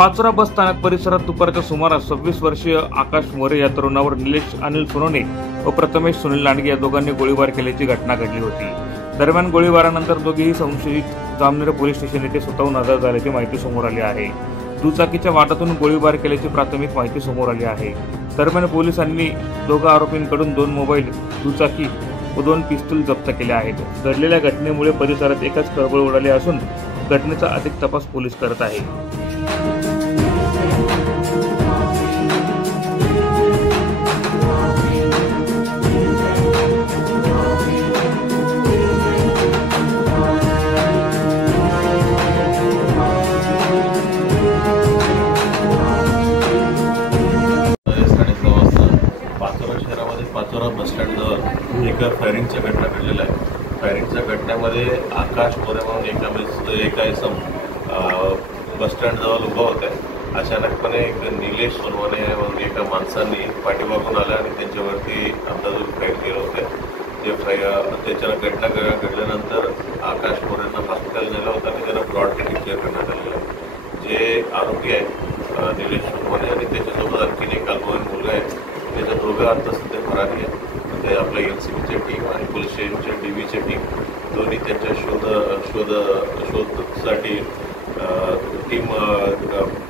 पाचोरा बस स्थानक परिसरात दुपारच्या सुमारास 26 वर्षीय आकाश मोरे या तरुणावर निलेश अनिल सोनोने व प्रथमेश सुनील लांडगे या दोघांनी गोळीबार केल्याची घटना घडली होती। दरम्यान गोळीबारानंतर दोघेही संशयित जामनेर पोलीस स्टेशन येथे स्वतःहून हजर झाल्याची माहिती समोर आली आहे। दुचाकीच्या वाटातून गोळीबार केल्याची प्राथमिक माहिती समोर आली आहे। दरम्यान पोलिसांनी दोघा आरोपींकडून 2 मोबाईल, दुचाकी व 2 पिस्तूल जप्त केले आहेत। घडलेल्या घटनेमुळे परिसरात एकच खळबळ उडाली असून घटनेचा अधिक तपास पोलीस करत आहेत। पाचोरा बस स्टँडजवळ एका फायरिंगच्या घटना घडलेल्या आहे। फायरिंगच्या घटनेमध्ये आकाश मोरे म्हणून एका इसम बस स्टँडजवळ उभा होता। अचानकपणे निलेश सोनवणे म्हणून एका माणसांनी पाठीमागून आला आणि त्यांच्यावरती अंदाजून फायर केलं होतं। त्याच्या घटना घडल्यानंतर आकाश मोरेंना हॉस्पिटल नेलं होतं आणि त्यांना ब्रॉड डिक्लेअर करण्यात आलेलं आहे। जे आरोपी आहेत निलेश सोनवणे आणि त्याच्यासोबत आणखीन एक अल्पवयीन मुलगा आहे, त्याच्या दोघं आता सध्या फरारी आहे। ते आपल्या एनसीबीची टीम आणि पोलीस स्टेशनच्या डीबीची टीम दोन्ही त्यांच्या शोधासाठी टीम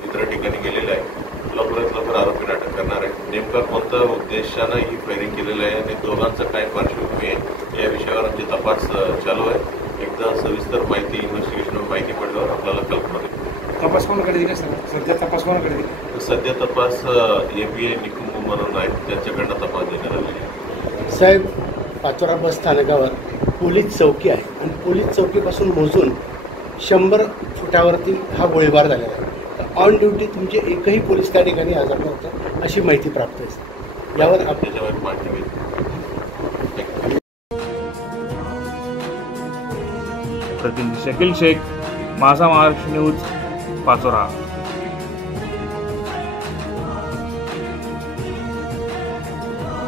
इतर ठिकाणी गेलेली आहे। लवकरात लवकर आरोपींना अटक करणार आहे। नेमका कोणत्या उद्देशानं ही फायरिंग केलेलं आहे आणि दोघांचं काय पार्श्वभूमी आहे या विषयावर आमचे तपास चालू आहे। एकदा सविस्तर माहिती इन्व्हेस्टिगेशन माहिती पडल्यावर आपल्याला कल्पना देईल। तपास कोणाकडे दिला सर? सध्या तपास कोणाकडे दिला? सध्या तपास API निकुंभ म्हणून आहेत, त्यांच्याकडनं तपास देण्यात आलेला आहे। साहेब, पाचोरा बस स्थानकावर पोलीस चौकी आहे आणि पोलीस चौकीपासून मोजून 100 फुटावरती हा गोळीबार झालेला आहे। तर ऑन ड्युटी तुमचे एकही पोलीस त्या ठिकाणी हजर नव्हतं अशी माहिती प्राप्त आहे। यावर त्याच्यावर माहिती होईल। प्रतिनिधी शकील शेख, माझा महाराष्ट्र न्यूज, पाचोरा।